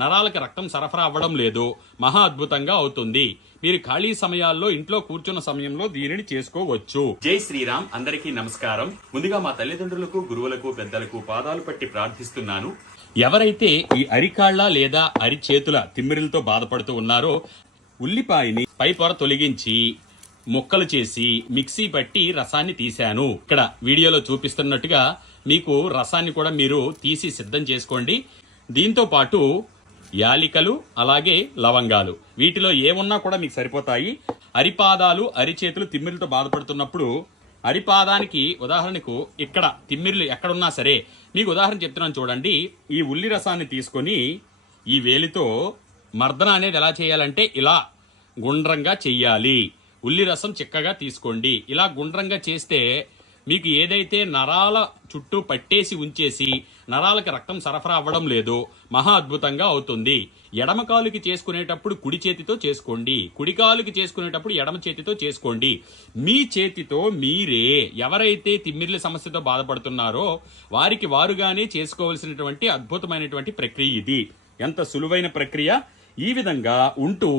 నరాలకు రక్తం సరఫరా అవ్వడం లేదు. మహా అద్భుతంగా అవుతుంది. మీరు ఖాళీ సమయాల్లో ఇంట్లో కూర్చున్న సమయంలో దీనిని చేసుకోవచ్చు. జై శ్రీరామ్ అందరికీ నమస్కారం. ముందుగా మా తల్లిదండ్రులకు గురువులకు పెద్దలకు పాదాలు పట్టి ప్రార్థిస్తున్నాను. ఎవరైతే ఈ అరికాళ్ళ లేదా అరిచేతుల తిమ్మిరులతో బాధపడుతూ ఉన్నారో ఉల్లిపాయని పై పొర తొలగించి ముక్కలు చేసి మిక్సీ పట్టి రసాన్ని తీశాను. ఇక్కడ వీడియోలో చూపిస్తున్నట్టుగా మీకు రసాన్ని కూడా మీరు తీసి సిద్ధం చేసుకోండి. దీంతో పాటు యాలికలు అలాగే లవంగాలు. వీటిలో ఏమున్నా కూడా మీకు సరిపోతాయి. అరిపాదాలు అరిచేతులు తిమ్మిరితో బాధపడుతున్నప్పుడు అరిపాదానికి ఉదాహరణకు ఇక్కడ తిమ్మిర్లు ఎక్కడున్నా సరే మీకు ఉదాహరణ చెప్తున్నాను చూడండి. ఈ ఉల్లి రసాన్ని తీసుకొని ఈ వేలితో మర్దన అనేది ఎలా చేయాలంటే ఇలా గుండ్రంగా చెయ్యాలి. ఉల్లి రసం చిక్కగా తీసుకోండి. ఇలా గుండ్రంగా చేస్తే మీకు ఏదైతే నరాల చుట్టూ పట్టేసి ఉంచేసి నరాలకు రక్తం సరఫరా అవ్వడం లేదు మహా అద్భుతంగా అవుతుంది. ఎడమ కాలుకి చేసుకునేటప్పుడు కుడి చేతితో చేసుకోండి. కుడి కాలుకి చేసుకునేటప్పుడు ఎడమ చేతితో చేసుకోండి. మీ చేతితో మీరే ఎవరైతే తిమ్మిర్ల సమస్యతో బాధపడుతున్నారో వారికి వారుగానే చేసుకోవలసినటువంటి అద్భుతమైనటువంటి ప్రక్రియ ఇది. ఎంత సులువైన ప్రక్రియ? ఈ విధంగా ఉంటూ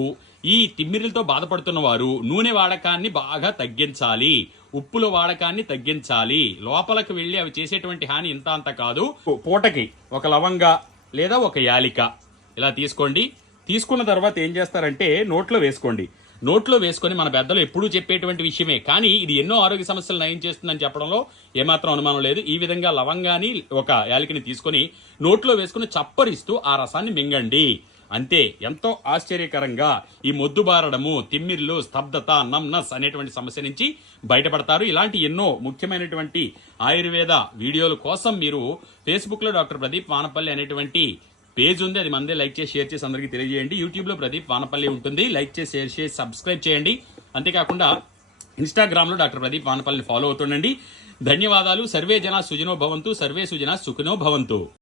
ఈ తిమ్మిరిలతో బాధపడుతున్న వారు నూనె వాడకాన్ని బాగా తగ్గించాలి ఉప్పుల వాడకాన్ని తగ్గించాలి. లోపలికి వెళ్ళి అవి చేసేటువంటి హాని ఇంత అంత కాదు. పూటకి ఒక లవంగ లేదా ఒక యాలిక. ఇలా తీసుకోండి. తీసుకున్న తర్వాత ఏం చేస్తారంటే నోట్లో వేసుకోండి. నోట్లో వేసుకొని మన పెద్దలు ఎప్పుడూ చెప్పేటువంటి విషయమే. కానీ ఇది ఎన్నో ఆరోగ్య సమస్యలు నయం చేస్తుందని చెప్పడంలో ఏమాత్రం అనుమానం లేదు. ఈ విధంగా లవంగాని ఒక యాలికని తీసుకొని నోట్లో వేసుకుని చప్పరిస్తూ ఆ రసాన్ని మింగండి. అంతే ఎంతో ఆశ్చర్యకరంగా ఈ మొద్దు బారడము తిమ్మిర్లు స్తబ్దత నమ్నస్ అనేటువంటి సమస్య నుంచి బయటపడతారు. ఇలాంటి ఎన్నో ముఖ్యమైనటువంటి ఆయుర్వేద వీడియోల కోసం మీరు ఫేస్బుక్లో డాక్టర్ ప్రదీప్ వానపల్లి అనేటువంటి పేజ్ ఉంది. అది మందే లైక్ చేసి షేర్ చేసి అందరికీ తెలియజేయండి. యూట్యూబ్లో ప్రదీప్ వానపల్లి ఉంటుంది. లైక్ చేసి షేర్ చేసి సబ్స్క్రైబ్ చేయండి. అంతేకాకుండా ఇన్స్టాగ్రామ్లో డాక్టర్ ప్రదీప్ వానపల్లిని ఫాలో అవుతుండండి. ధన్యవాదాలు. సర్వే జన సుజనో భవంతు. సర్వే సుజన సుఖినో భవంతు.